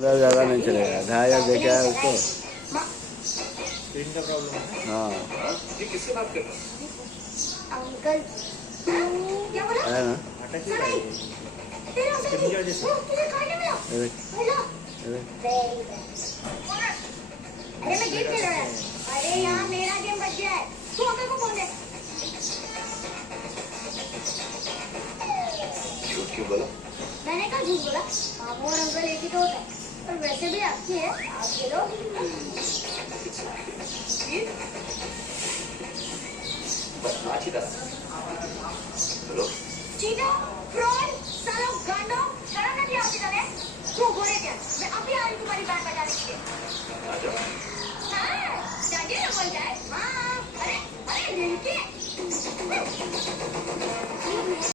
उधर ज़्यादा नहीं चलेगा। 2,500 दे के आया उसको। स्क्रीन का प्रॉब्लम है। हाँ ये किससे बात कर रहा है? अंकल क्या बोला? है ना। अटक ही रहा है ये। तेरा स्क्रीन की वजह से। तुझे खाने मिला? ये देख, हेलो ये देख। Very bad. अरे मैं गेम खेल रहा है। अरे यार मेरा गेम बच गया है। तू अंकल को बोल दे। झूठ क्यों बोला? मैंने कहा झूठ बोला? मामू और अंकल एक ही तो होता है। और वैसे भी आपकी है, आप खेलो। बस नाच ही था। हेलो चीटा, फ्रॉड, सालो गांडो, शर्म नहीं आती तने? तू घोड़े क्या? मैं अभी आ रही हूँ तुम्हारी बैंड बजाने के लिए। आ जाओ। हाँ, जाइए ना बोल जाए। हाँ, अरे, अरे लड़के।